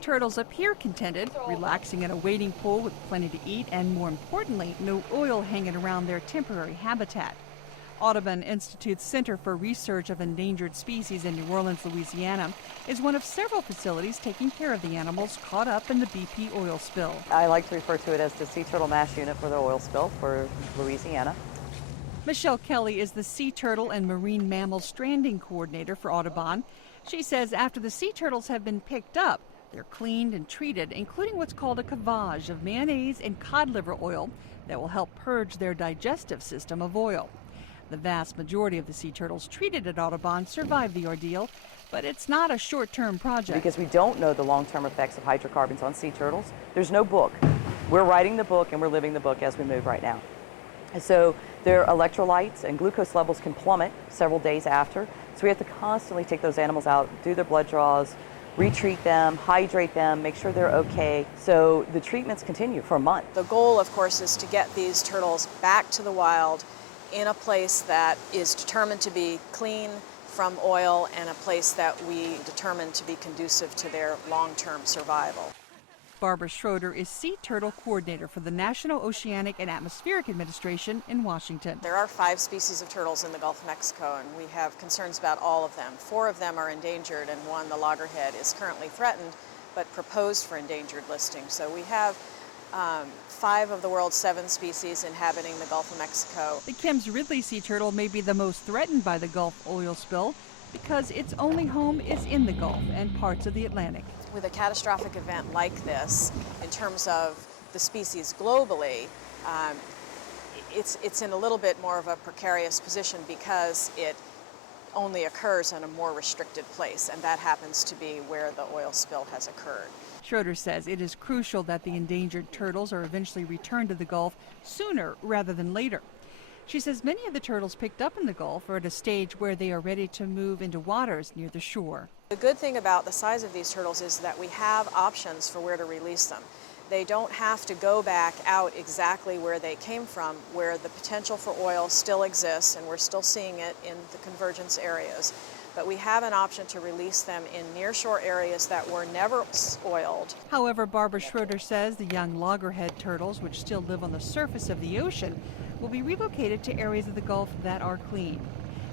These turtles appear contented, relaxing in a wading pool with plenty to eat and, more importantly, no oil hanging around their temporary habitat. Audubon Institute's Center for Research of Endangered Species in New Orleans, Louisiana, is one of several facilities taking care of the animals caught up in the BP oil spill. I like to refer to it as the Sea Turtle Mass Unit for the oil spill for Louisiana. Michelle Kelly is the Sea Turtle and Marine Mammal Stranding Coordinator for Audubon. She says after the sea turtles have been picked up, they're cleaned and treated, including what's called a cavage of mayonnaise and cod liver oil that will help purge their digestive system of oil. The vast majority of the sea turtles treated at Audubon survive the ordeal, but it's not a short-term project. Because we don't know the long-term effects of hydrocarbons on sea turtles. There's no book. We're writing the book and we're living the book as we move right now. And so their electrolytes and glucose levels can plummet several days after. So we have to constantly take those animals out, do their blood draws, retreat them, hydrate them, make sure they're okay. So the treatments continue for a month. The goal, of course, is to get these turtles back to the wild in a place that is determined to be clean from oil and a place that we determine to be conducive to their long-term survival. Barbara Schroeder is Sea Turtle Coordinator for the National Oceanic and Atmospheric Administration in Washington. There are 5 species of turtles in the Gulf of Mexico, and we have concerns about all of them. 4 of them are endangered, and one, the loggerhead, is currently threatened but proposed for endangered listing. So we have 5 of the world's 7 species inhabiting the Gulf of Mexico. The Kim's Ridley sea turtle may be the most threatened by the Gulf oil spill because its only home is in the Gulf and parts of the Atlantic. With a catastrophic event like this, in terms of the species globally, it's in a little bit more of a precarious position because it only occurs in a more restricted place, and that happens to be where the oil spill has occurred. Schroeder says it is crucial that the endangered turtles are eventually returned to the Gulf sooner rather than later. She says many of the turtles picked up in the Gulf are at a stage where they are ready to move into waters near the shore. The good thing about the size of these turtles is that we have options for where to release them. They don't have to go back out exactly where they came from, where the potential for oil still exists, and we're still seeing it in the convergence areas. But we have an option to release them in nearshore areas that were never oiled. However, Barbara Schroeder says the young loggerhead turtles, which still live on the surface of the ocean, will be relocated to areas of the Gulf that are clean.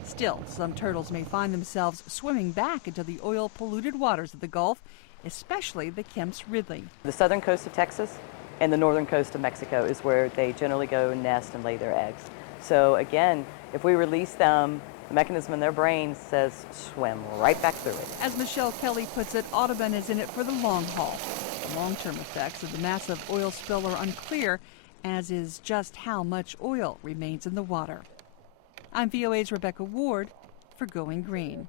Still, some turtles may find themselves swimming back into the oil-polluted waters of the Gulf, especially the Kim's Ridley. The southern coast of Texas and the northern coast of Mexico is where they generally go nest and lay their eggs. So again, if we release them, the mechanism in their brain says swim right back through it. As Michelle Kelly puts it, Audubon is in it for the long haul. The long-term effects of the massive oil spill are unclear, as is just how much oil remains in the water. I'm VOA's Rebecca Ward for Going Green.